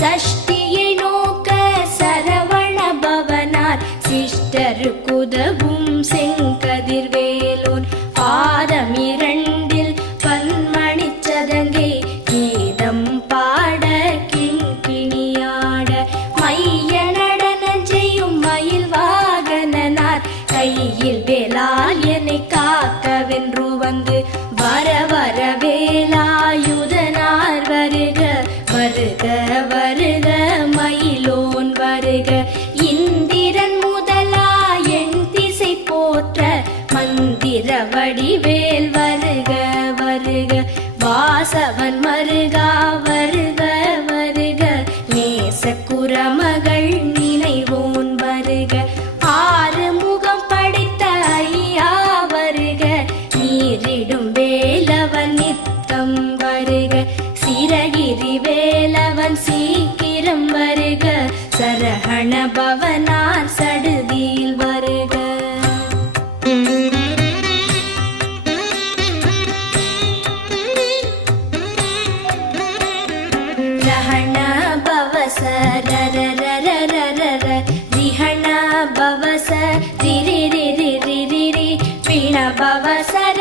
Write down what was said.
சஷ்டியை நோக்க சரவண பவனார் சிஷ்டருக்குதவும் செங்கதிர்வேலோன் பாதமிரண்டில் பன்மணிச் சதங்கை கீதம் பாட கிண்கிணியாட மைய நடனம் செய்யும் மயில் வாகனனார் கையில் வேலால் என்னை காக்கவென்று வந்து வர வர வேலாயுதனார் வருக வருக வருக மயிலோன் வருக இந்திரன் முதலா என் திசை போற்ற மந்திர வடிவேல் வருக வருக வாசவன் மருகா வருக வருக நேச குரமகள் நினைவோன் வருக ஆறு முகம் படைத்த ஐயா வருக நீரிடும் வேலவன் நித்தம் வருக சிரகிரி வேலவன் சீக்கிரம் வருக சரஹண பவனார் சடுதியில் வருக ரஹண பவச ரரரரரரர ரிஹண பவச ரிரிரிரிரிரி பிண பவசர